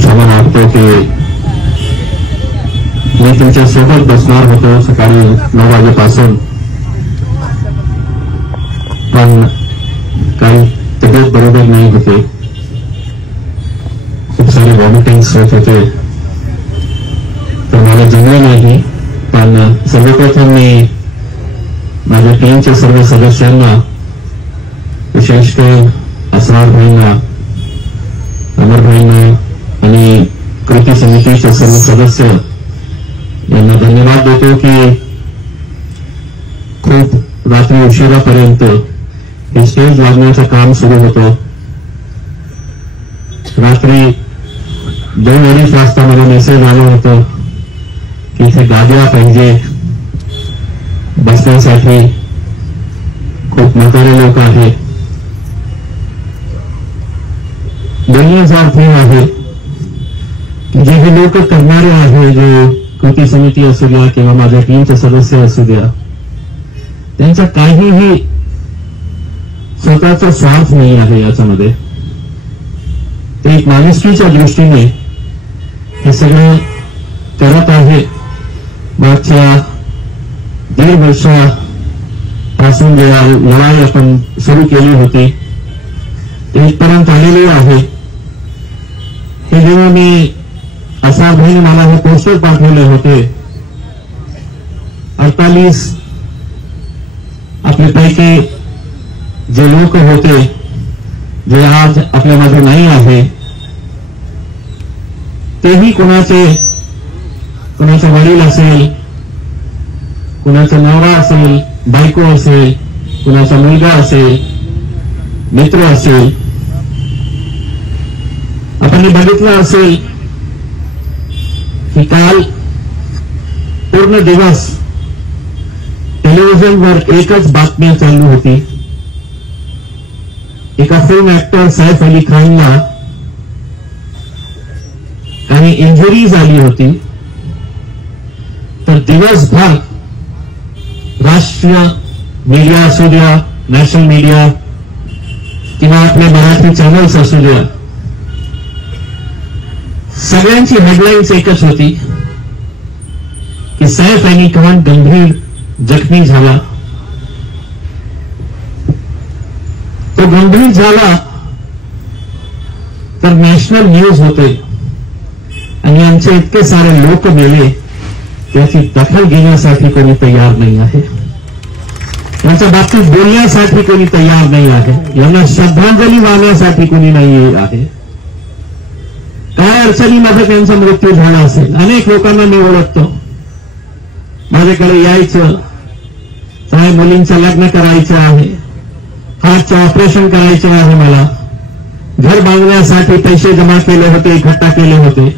क्षमा मागतो की मी तुमच्या सोबत बसणार होतो सकाळी 9 वाजेपासून, पण काही तब्येत बरोबर नाही होते, खूप सारे व्हॉमिटिंग्स होत होते, तर मला जमलं नाही. पण सर्वप्रथम मी माझ्या टीमच्या सर्व सदस्यांना, विशेषतः असरार भाईंना, अमर भाईंना आणि कृती समितीचे सर्व सदस्य यांना धन्यवाद देतो की खूप रात्री उशिरापर्यंत हे स्टेज लागण्याचं काम सुरू होतं. रात्री 2-2:30 वाजता मला मेसेज आलं होतं की इथे गाद्या पाहिजे बसण्यासाठी, खूप म्हातारे लोक आहेत. बोलण्याचा अर्थ आहे की जे हे लोक करणारे आहे, जे कृती समिती असू द्या किंवा माझ्या टीमचे सदस्य असू द्या, त्यांचा काहीही स्वतःचा स्वार्थ नाही आहे याच्यामध्ये. ते एक माणुसकीच्या दृष्टीने हे सगळं करत आहे. मागच्या 1.5 वर्षापासून जे लढाई आपण सुरू केली होती ते इथपर्यंत आलेली आहे. हे जेव्हा मी असरार भाईने मला हे पोस्टर पाठवले होते, 48 आपल्यापैकी जे लोक होते जे आज आपल्यामध्ये नाही आहे, तेही कुणाचे वडील असेल, कुणाचा नवरा असेल, बायको असेल, कुणाचा मुलगा असेल, मित्र असेल. आपण बघितलं असेल की काल पूर्ण दिवस टेलिव्हिजनवर एकच बातमी चालू होती. एका फिल्म ऍक्टर सैफ अली खानला काही इंजुरी झाली होती, तर दिवसभर राष्ट्रीय मीडिया असू द्या, नॅशनल मीडिया किंवा आपले मराठी चॅनल्स असू द्या, सगळ्यांची हेडलाईन्स एकच होती की सैफ अली खान गंभीर जखमी झाला. तो गंभीर झाला तर नॅशनल न्यूज होते आणि आमचे इतके सारे लोक मेले, त्याची दखल घेण्यासाठी कोणी तयार नाही आहे. यांच्या बाबतीत बोलण्यासाठी कोणी तयार नाही आहे. यांना श्रद्धांजली वाहण्यासाठी कोणी नाही आहे. काय अडचणीमध्ये त्यांचा मृत्यू झाला असेल. अनेक लोकांना मी ओळखतो, माझ्याकडे यायचं, काय मुलींचं लग्न करायचं आहे, हार्टचं ऑपरेशन करायचं आहे, मला घर बांधण्यासाठी पैसे जमा केले होते, इकट्ठा केले होते.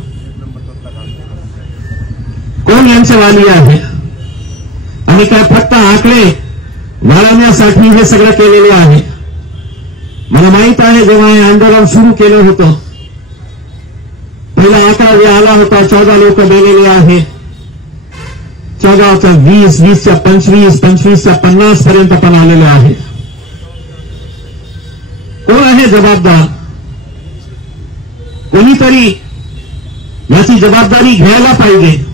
कोण यांचे वाली आहे आणि काय फक्त आकडे वाढवण्यासाठी हे सगळं केलेले आहे. मला माहित आहे जेव्हा हे आंदोलन सुरू केलं होतं, पहिला आकडा जे आला होता 14 लोक मेलेले आहे. 14चा 20, 20च्या 25, 25च्या 50 पर्यंत पण आलेले आहे. कोण आहे जबाबदार? कोणीतरी याची जबाबदारी घ्यायला पाहिजे.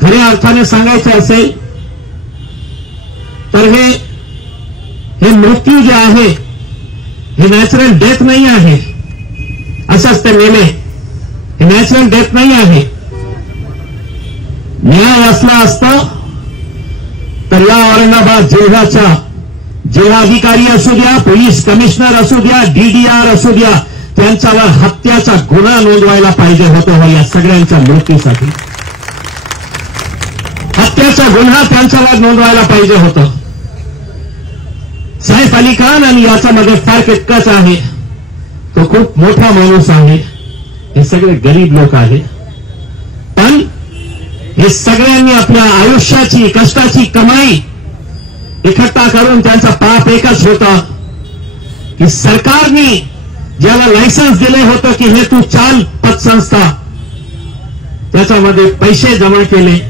खऱ्या अर्थाने सांगायचे असेल तर हे मृत्यू जे आहे हे नॅचरल डेथ नाही आहे. असंच ते मेले, हे नॅचरल डेथ नाही आहे. न्याय असला असता तर या औरंगाबाद जिल्ह्याच्या जिल्हाधिकारी असू द्या, पोलीस कमिशनर असू द्या, डीडीआर असू द्या, त्यांच्यावर हत्याचा गुन्हा नोंदवायला पाहिजे होता. या सगळ्यांच्या मृत्यूसाठी हत्याचा गुन्हा त्यांच्यावर नोंदवायला पाहिजे होतं. सैफ अली खान आणि याच्यामध्ये फरक इतकाच आहे, तो खूप मोठा माणूस आहे. हे सगळे गरीब लोक आहेत, पण हे सगळ्यांनी आपल्या आयुष्याची कष्टाची कमाई इकट्ठा करून त्यांचा पाप एकच होता की सरकारने ज्याला लायसन्स दिले होतं की हे तू चाल पतसंस्था, त्याच्यामध्ये पैसे जमा केले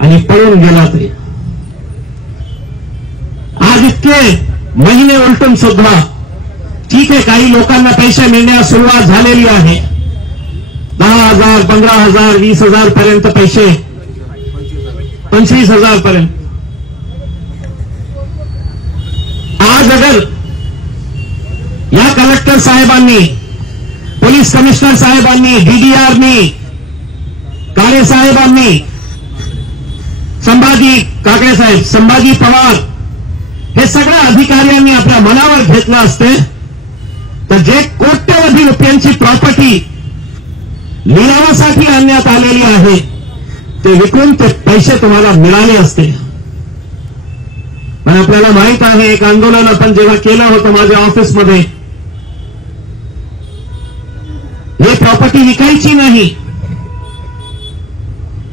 आणि पळून गेला. तरी आज इतके महिने उलटून सुद्धा ठीक आहे, काही लोकांना पैसे मिळण्यास सुरुवात झालेली आहे. 10,000, 15,000, 20,000 पर्यंत पैसे, 25,000 पर्यंत. आज अगर या कलेक्टर साहेबांनी, पोलीस कमिशनर साहेबांनी, डीडीआरनी, काळे साहेबांनी, संभाजी काकडे साहेब, संभाजी पवार, हे सगळ्या अधिकाऱ्यांनी आपल्या मनावर घेतलं असते तर जे कोट्यवधी रुपयांची प्रॉपर्टी लिलावासाठी आणण्यात आलेली आहे ते विकून ते पैसे तुम्हाला मिळाले असते. पण आपल्याला माहित आहे, एक आंदोलन आपण जेव्हा केलं होतं माझ्या ऑफिसमध्ये, हे प्रॉपर्टी विकायची नाही.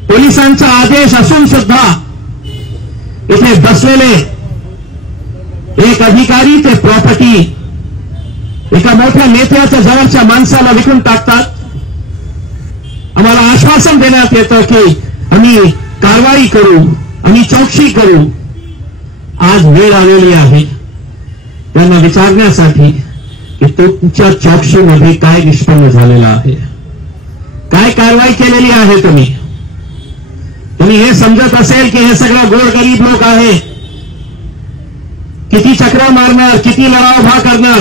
पोलिसांचा आदेश असून सुद्धा इथे बसलेले एक अधिकारी ते प्रॉपर्टी एका मोठ्या नेत्याच्या जवळच्या माणसाला विकून टाकतात. आम्हाला आश्वासन देण्यात येतं की आम्ही कारवाई करू, आम्ही चौकशी करू. आज वेळ आलेली आहे त्यांना विचारण्यासाठी की तुमच्या चौकशीमध्ये काय निष्पन्न झालेलं आहे, काय कारवाई केलेली आहे. तुम्ही हे समजत असेल की हे सगळं गोरगरीब लोक आहे, किती चक्र मारणार, किती लढावभा करणार.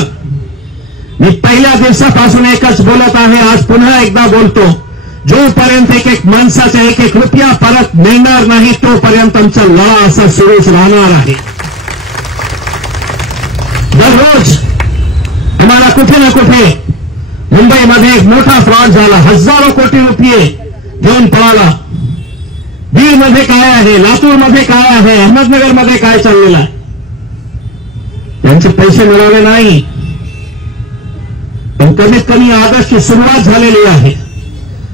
मी पहिल्या दिवसापासून एकच बोलत आहे, आज पुन्हा एकदा बोलतो, जोपर्यंत एक एक माणसाचा एक एक रुपया परत मिळणार नाही तोपर्यंत आमचा लढा असा सुरूच राहणार आहे. दररोज आम्हाला कुठे ना कुठे मुंबईमध्ये एक मोठा फ्रॉड झाला, हजारो कोटी रुपये घेऊन पळाला. बीडमध्ये काय आहे, लातूरमध्ये काय आहे, अहमदनगरमध्ये काय चाललेलं आहे. त्यांचे पैसे मिळवले नाही, पण कमीत कमी ऑगस्टची सुरुवात झालेली आहे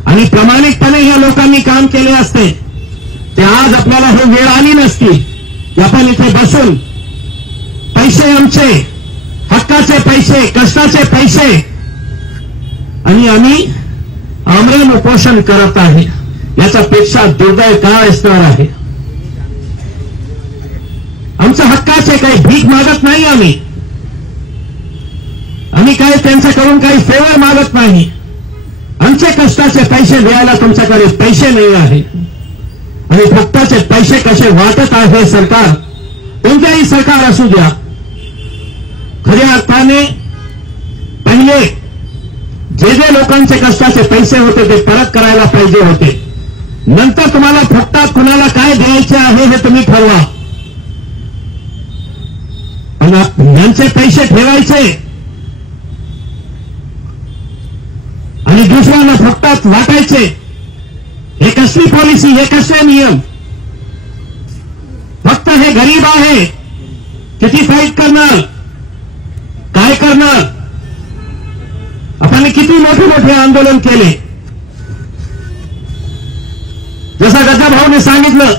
आणि प्रामाणिकपणे या लोकांनी काम केले असते ते आज आपल्याला हे वेळ आली नसती की आपण इथे बसून पैसे आमचे, हक्काचे पैसे, कष्टाचे पैसे, आणि आम्ही आमरण उपोषण करत आहे. याच्यापेक्षा दुर्दैव काय असणार आहे. आमच्या हक्काचे काही भीक मागत नाही, आम्ही काय त्यांच्याकडून काही फेवर मागत नाही. आमचे कष्टाचे पैसे द्यायला तुमच्याकडे पैसे नाही आहे. आणि फक्ताचे पैसे कसे वाटत आहे सरकार, कोणत्याही सरकार असू द्या, खऱ्या अर्थाने पहिले जे जे लोकांचे कष्टाचे पैसे होते ते परत करायला पाहिजे होते. नंतर तुम्हाला फुकटात कुणाला काय द्यायचे आहे हे तुम्ही ठरवा. यांचे पैसे ठेवायचे आणि दुसऱ्यांना फुकटात वाटायचे, हे कसली पॉलिसी, हे कसले नियम. फक्त हे गरीब आहे, किती फाईट करणार, काय करणार. आपण किती मोठे मोठे आंदोलन केले. जसा गजाभाऊने सांगितलं,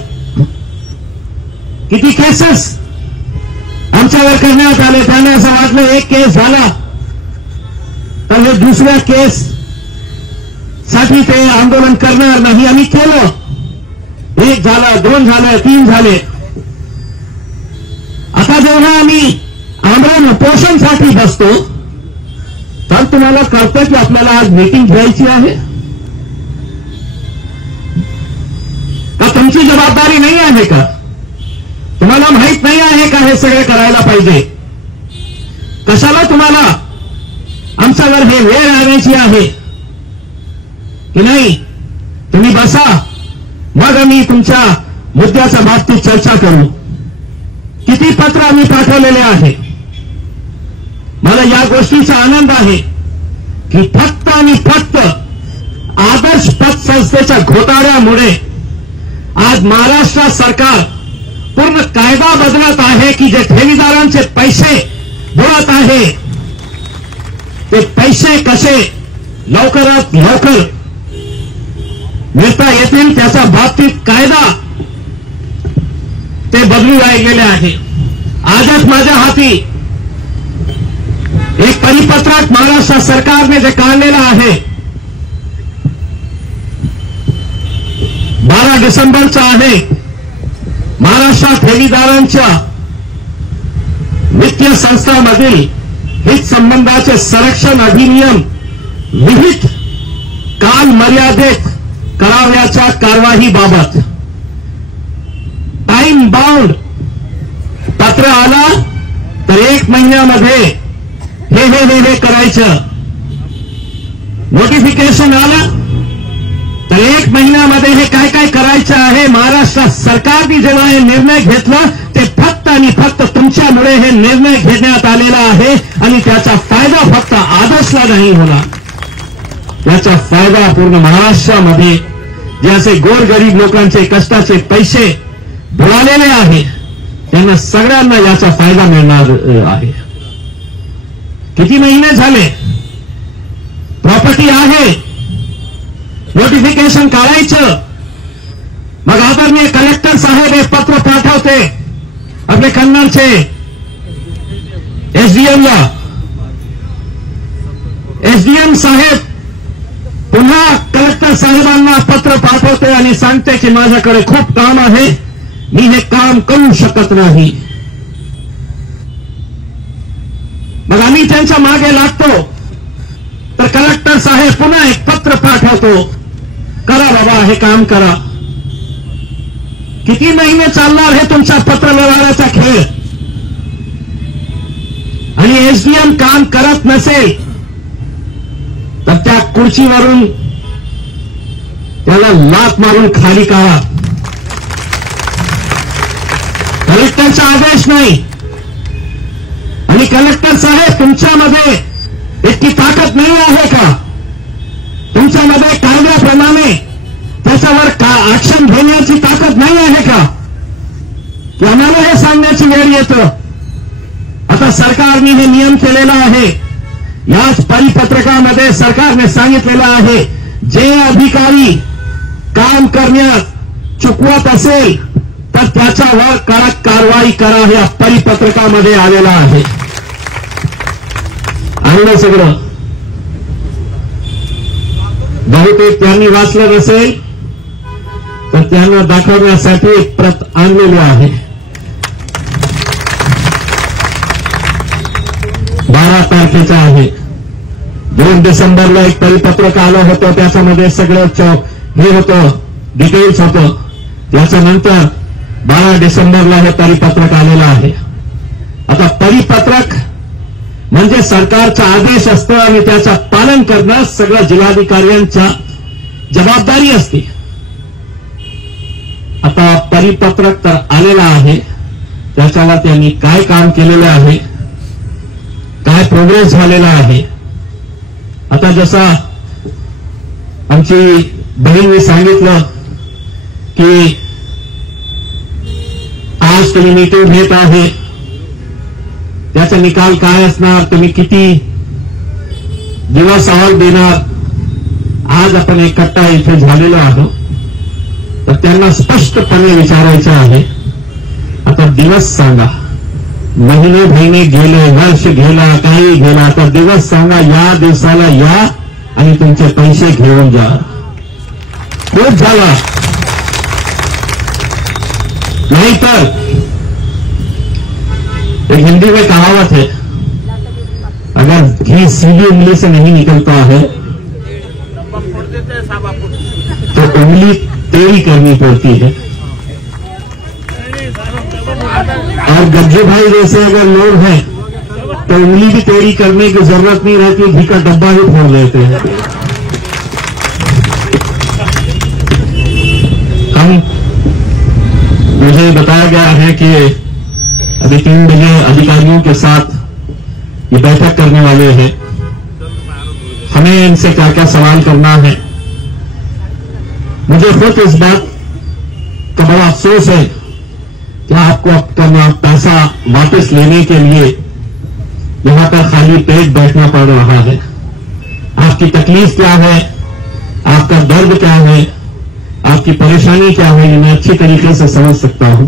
किती केसेस आमच्यावर करण्यात आले. त्यांना असं वाटलं एक केस झाला तर हे दुसऱ्या केस साठी ते आंदोलन करणार नाही. आम्ही केलं, 1 झाला, 2 झालं, 3 झाले. आता जेव्हा आम्ही आमरण उपोषणसाठी बसतो तर तुम्हाला कळतं की आपल्याला आज मीटिंग घ्यायची आहे का तुमची जबाबदारी नाही आहे का. तुम्हाला माहित नाही आहे का हे सगळे करायला पाहिजे. कशाला तुम्हाला आमच्यावर हे वेळ आणायची आहे की नाही. तुम्ही बसा, मग आम्ही तुमच्या मुद्द्याच्या बाबतीत चर्चा करू. किती पत्र आम्ही पाठवलेले आहे. मला या गोष्टीचा आनंद आहे की फक्त आणि फक्त आदर्श पतसंस्थेच्या घोटाळ्यामुळे आज महाराष्ट्र सरकार पूर्ण कायदा बदलत आहे की जे ठेवीदारांचे पैसे बुडत आहे ते पैसे कसे लवकरात लवकर मिळता येतील त्याच्या बाबतीत कायदा ते बदलू लागलेले आहे. आजच माझ्या हाती एक परिपत्रक महाराष्ट्र सरकारने जे काढलेलं आहे 12 डिसेंबरचं आहे. महाराष्ट्र ठेवीदारांच्या वित्तीय संस्थांमधील हित संबंधाचे संरक्षण अधिनियम विहित काल मर्यादेत करावयाच्या कारवाईबाबत टाइम बाउंड पत्र आलं तर 1 महिन्यामध्ये हे करायचं. नोटिफिकेशन आलं तर 1 महिन्यामध्ये हे काय काय करायचं आहे. महाराष्ट्र सरकारने जेव्हा हे निर्णय घेतला ते फक्त आणि फक्त तुमच्यामुळे हे निर्णय घेण्यात आलेला आहे आणि त्याचा फायदा फक्त आदर्शला नाही होणार. त्याचा फायदा पूर्ण महाराष्ट्रामध्ये जे असे गोरगरीब लोकांचे कष्टाचे पैसे बुडालेले आहे त्यांना सगळ्यांना याचा फायदा मिळणार आहे. किती महिने झाले प्रॉपर्टी आहे, नोटिफिकेशन काढायचं. मग आदरणीय कलेक्टर साहेब हे पत्र पाठवते आपले कन्नडचे एसडीएमला. एसडीएम साहेब पुन्हा कलेक्टर साहेबांना पत्र पाठवते आणि सांगते की माझ्याकडे खूप काम आहे, मी हे काम करू शकत नाही. मग आम्ही त्यांच्या मागे लागतो तर कलेक्टर साहेब पुन्हा एक पत्र पाठवतो, करा बाबा हे काम करा. किती महिने चालणार हे तुमचा पत्र व्यवहाराचा खेळ. आणि एसडीएम काम करत नसेल तर त्या खुर्चीवरून त्याला लाथ मारून खाली काढा. कलेक्टरचा आदेश नाही. आणि कलेक्टर साहेब तुमच्यामध्ये इतकी ताकद नाही आहे का? तुमच्यामध्ये कायद्याप्रमाणे त्याच्यावर ऍक्शन घेण्याची ताकद नाही आहे का? की आम्हाला हे सांगण्याची वेळ येतं. आता सरकारने हे नियम केलेला आहे. याच परिपत्रकामध्ये सरकारने सांगितलेलं आहे जे अधिकारी काम करण्यात चुकवत असेल तर त्याच्यावर कडक कारवाई करा हे परिपत्रकामध्ये आलेलं आहे. आणलं सगळं बहुतेक त्यांनी वाचलं नसेल तर त्यांना दाखवण्यासाठी एक प्रत आणलेली आहे. 12 तारखेचा आहे. 2 डिसेंबरला एक परिपत्रक आलं होतं, त्याच्यामध्ये सगळं हे होतं, डिटेल्स होतं. त्याच्यानंतर 12 डिसेंबरला हे परिपत्रक आलेलं आहे. आता परिपत्रक म्हणजे सरकारचा आदेश असतो आणि त्याचं पालन करणं सगळं जिल्हाधिकाऱ्यांच्या जबाबदारी असते. आता परिपत्रक तर आलेलं आहे, त्याच्यावर त्यांनी काय काम केलेलं आहे, काय प्रोग्रेस झालेला आहे. आता जसा आमची बहीणनी सांगितलं की आज तुम्ही मीटिंग घेत आहे, त्याचा निकाल काय असणार, तुम्ही किती दिवस अहवाल देणार. आज आपण एकट्टा इथे झालेलो आहोत तर त्यांना स्पष्टपणे विचारायचं आहे. आता दिवस सांगा, महिने गेले, वर्ष गेला, काही गेला, आता दिवस सांगा. या दिवसाला या आणि तुमचे पैसे घेऊन जा. खूप झाला. नहीं तर एक हिंदी में कहावत है, अगर घी सीधी उंगली से नहीं निकलता है तो उंगली टेढ़ी करनी पड़ती है. और गज्जू भाई जैसे अगर लोग हैं तो उंगली भी टेढ़ी करने की जरूरत नहीं रहती, घी का डब्बा ही फोड़ देते हैं. मुझे बताया गया है कि अभी 3 बजे अधिकारियों के साथ ये बैठक करने वाले हैं. हमें इनसे क्या क्या सवाल करना है. मुझे खुद इस बात का बड़ा अफसोस है कि आपको अपना पैसा वापस लेने के लिए यहां पर खाली पेट बैठना पड़ रहा है. आपकी तकलीफ क्या है, आपका दर्द क्या है, आपकी परेशानी क्या है, ये मैं अच्छी तरीके से समझ सकता हूं.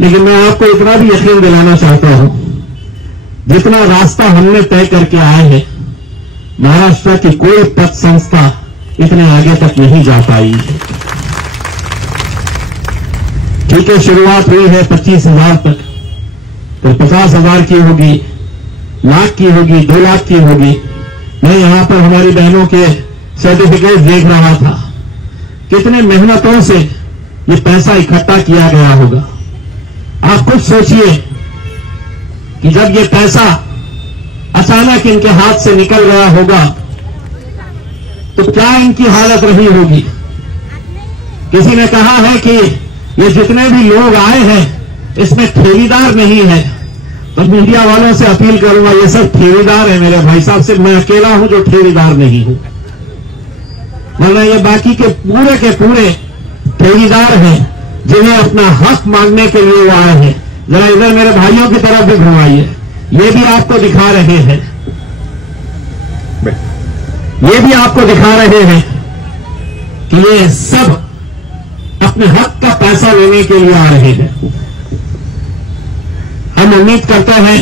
लेकिन मैं आपको इतना भी यकीन दिलाना चाहता हूं, जितना रास्ता हमने तय करके आए हैं, महाराष्ट्र की कोई पथ संस्था इतने आगे तक नहीं जा पाई. ठीक है, शुरुआत हुई है 25,000 तक, तो 50,000 की होगी, लाख की होगी, 2 लाख की होगी। मैं यहां पर हमारी बहनों के सर्टिफिकेट देख रहा था, कितने मेहनतों से ये पैसा इकट्ठा किया गया होगा। आप खुद सोचिए कि जब ये पैसा अचानक इनके हाथ से निकल गया होगा तो क्या इनकी हालत रही होगी। किसी ने कहा है कि ये जितने भी लोग आए हैं इसमें ठेकेदार नहीं है, तो मीडिया वालों से अपील करूंगा, ये सब ठेकेदार है मेरे भाई साहब। सिर्फ मैं अकेला हूं जो ठेकेदार नहीं हूं, वरना ये बाकी के पूरे ठेकेदार हैं जिन्हें अपना हक मांगने के लिए वो आए हैं। जरा इधर मेरे भाइयों की तरफ भी घुमाइए, ये भी आपको दिखा रहे हैं, ये भी आपको दिखा रहे हैं कि ये सब अपने हक का पैसा लेने के लिए आ रहे हैं। हम उम्मीद करते हैं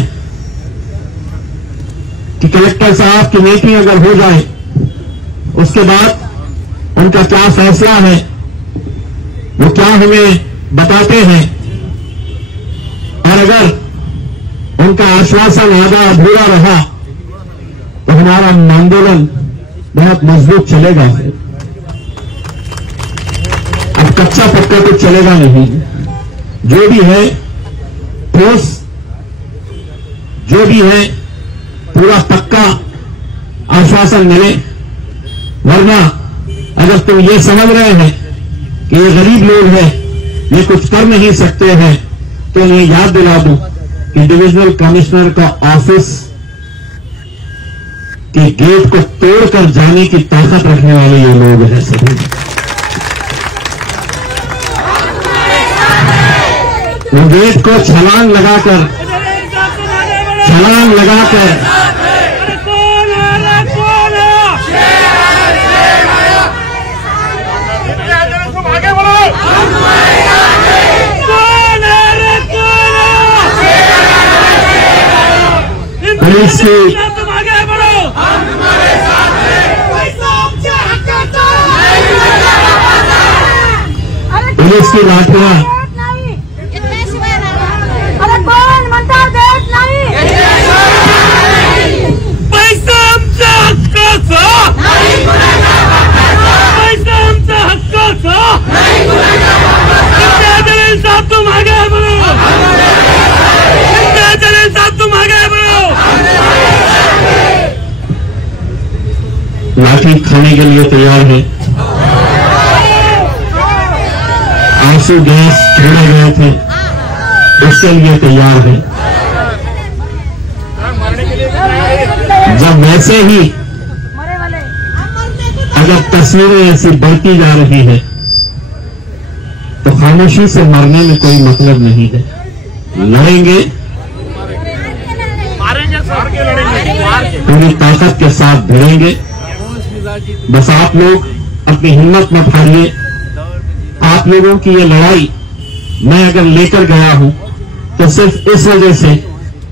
कि कलेक्टर साहब की मीटिंग अगर हो जाए उसके बाद उनका क्या फैसला है वो क्या हमें बताते हैं, और अगर उनका आश्वासन आधा अधूरा रहा तो हमारा आंदोलन बहुत मजबूत चलेगा। अब कच्चा पक्का तो चलेगा नहीं, जो भी है ठोस, जो भी है पूरा पक्का आश्वासन मिले। वरना अगर तुम ये समझ रहे हैं कि ये गरीब लोग हैं, ये कुछ कर नहीं सकते हैं, तो इन्हें याद दिला दूं कि डिविजनल कमिश्नर का ऑफिस के गेट को तोड़कर जाने की ताकत रखने वाले ये लोग हैं सभी। वो गेट को छलांग लगाकर पुलिस की लाठियां, लाठी खाने के लिए तैयार है। आंसू गैस छोड़े गए थे, उसके लिए तैयार है। जब वैसे ही अगर तस्वीरें ऐसी बढ़ती जा रही है तो खामोशी से मरने में कोई मतलब नहीं है। लड़ेंगे, पूरी ताकत के साथ भिड़ेंगे। बस आप लोग अपनी हिम्मत मत हारिए। आप लोगों की ये लड़ाई मैं अगर लेकर गया हूं तो सिर्फ इस वजह से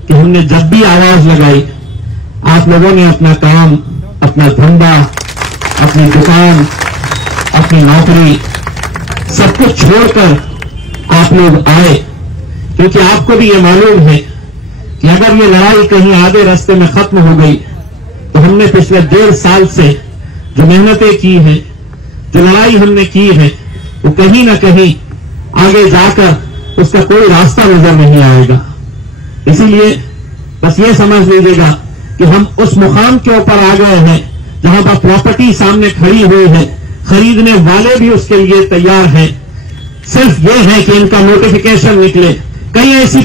कि हमने जब भी आवाज लगाई आप लोगों ने अपना काम, अपना धंधा, अपनी दुकान, अपनी नौकरी सब कुछ छोड़कर आप लोग आए, क्योंकि आपको भी ये मालूम है कि अगर ये लड़ाई कहीं आधे रास्ते में खत्म हो गई तो हमने पिछले 1.5 साल से जो मेहनतें की हैं, जो लड़ाई हमने की है, वो कहीं ना कहीं आगे जाकर उसका कोई रास्ता नजर नहीं आएगा। इसीलिए बस ये समझ लीजिएगा कि हम उस मुकाम के ऊपर आ गए हैं जहां पर प्रॉपर्टी सामने खड़ी हुई है, खरीदने वाले भी उसके लिए तैयार हैं। सिर्फ ये है कि इनका नोटिफिकेशन निकले। कई ऐसी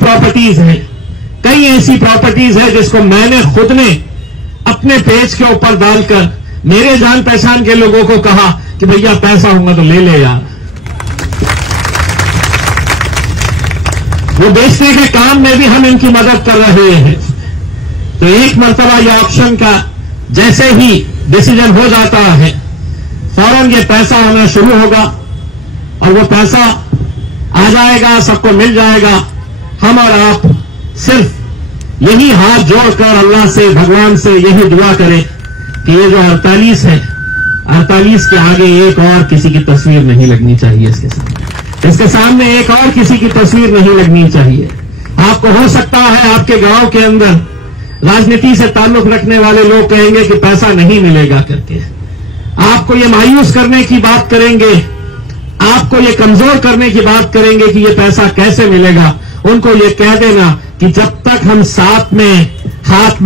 प्रॉपर्टीज हैं जिसको मैंने खुद ने अपने पेज के ऊपर डालकर मेरे जान पहचान के लोगों को कहा कि भैया पैसा होगा तो ले ले यार। वो बेचने के काम में भी हम इनकी मदद कर रहे हैं। तो एक मर्तबा ये ऑप्शन का जैसे ही डिसीजन हो जाता है फौरन ये पैसा आना शुरू होगा और वो पैसा आ जाएगा, सबको मिल जाएगा। हम और आप सिर्फ यही हाथ जोड़कर अल्लाह से, भगवान से यही दुआ करें कि ये जो 48 है, 48 के आगे एक और किसी की तस्वीर नहीं लगनी चाहिए। इसके सामने एक और किसी की तस्वीर नहीं लगनी चाहिए। आपको हो सकता है आपके गांव के अंदर राजनीति से ताल्लुक रखने वाले लोग कहेंगे कि पैसा नहीं मिलेगा करके, आपको ये मायूस करने की बात करेंगे, आपको ये कमजोर करने की बात करेंगे कि ये पैसा कैसे मिलेगा। उनको ये कह देना कि जब तक हम साथ में हाथ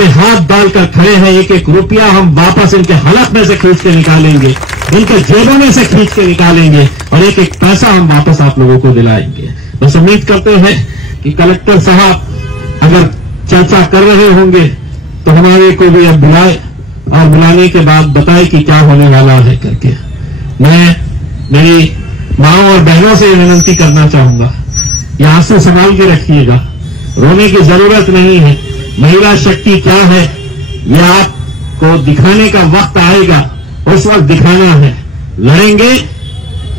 डालकर खड़े हैं, एक एक रुपया हम वापस इनके हलक में से खींच के निकालेंगे, इनके जेबों में से खींच के निकालेंगे और एक एक पैसा हम वापस आप लोगों को दिलाएंगे। बस उम्मीद करते हैं कि कलेक्टर साहब अगर चर्चा कर रहे होंगे तो हमारे को भी अब बुलाए और बुलाने के बाद बताए कि क्या होने वाला है करके। मैं मेरी माओ और बहनों से विनती करना चाहूंगा, ये आंसू संभाल के रखिएगा, रोने की जरूरत नहीं है। महिला शक्ति क्या है ये आपको दिखाने का वक्त आएगा, उस वक्त दिखाना है। लड़ेंगे,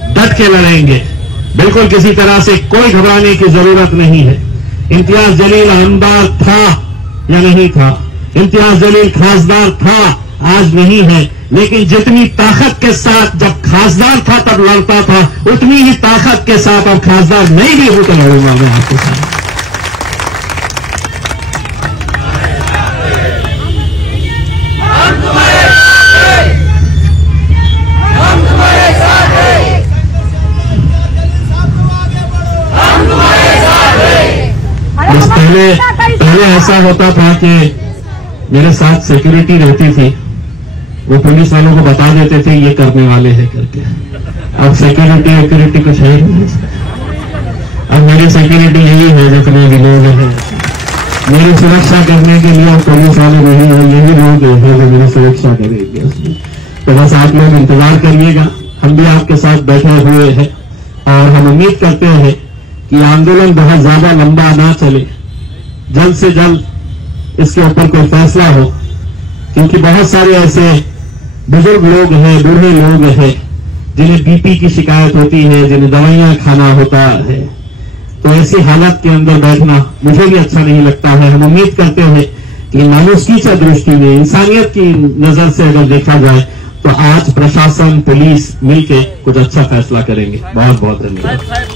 डट के लड़ेंगे, बिल्कुल किसी तरह से कोई घबराने की जरूरत नहीं है। इम्तियाज जलील आमदार था या नहीं था, इम्तियाज जलील खासदार था, आज नहीं है, लेकिन जितनी ताकत के साथ जब खासदार था तब लड़ता था, उतनी ही ताकत के साथ अब खासदार नहीं भी हो तो लड़ूंगा मैं आपके साथ। पहले ऐसा होता था कि मेरे साथ सिक्योरिटी रहती थी, वो पुलिस वालों को बता देते थे ये करने वाले हैं करके। अब सिक्योरिटी कुछ है नहीं, अब मेरी सिक्योरिटी यही है जितने भी लोग हैं, मेरी सुरक्षा करने के लिए पुलिस वाले नहीं है, यही लोग हैं जो मेरी सुरक्षा करेंगे। तो बस आप लोग इंतजार करिएगा, हम भी आपके साथ बैठे हुए हैं और हम उम्मीद करते हैं कि आंदोलन बहुत ज्यादा लंबा ना चले, जल्द से जल्द इसके ऊपर कोई फैसला हो, क्योंकि बहुत सारे ऐसे बुजुर्ग लोग हैं, बूढ़े लोग हैं जिन्हें बीपी की शिकायत होती है, जिन्हें दवाइयां खाना होता है। तो ऐसी हालत के अंदर बैठना मुझे भी अच्छा नहीं लगता है। हम उम्मीद करते हैं कि मानुषी की दृष्टि में, इंसानियत की नजर से अगर देखा जाए तो आज प्रशासन, पुलिस मिलकर कुछ अच्छा फैसला करेंगे। बहुत बहुत धन्यवाद।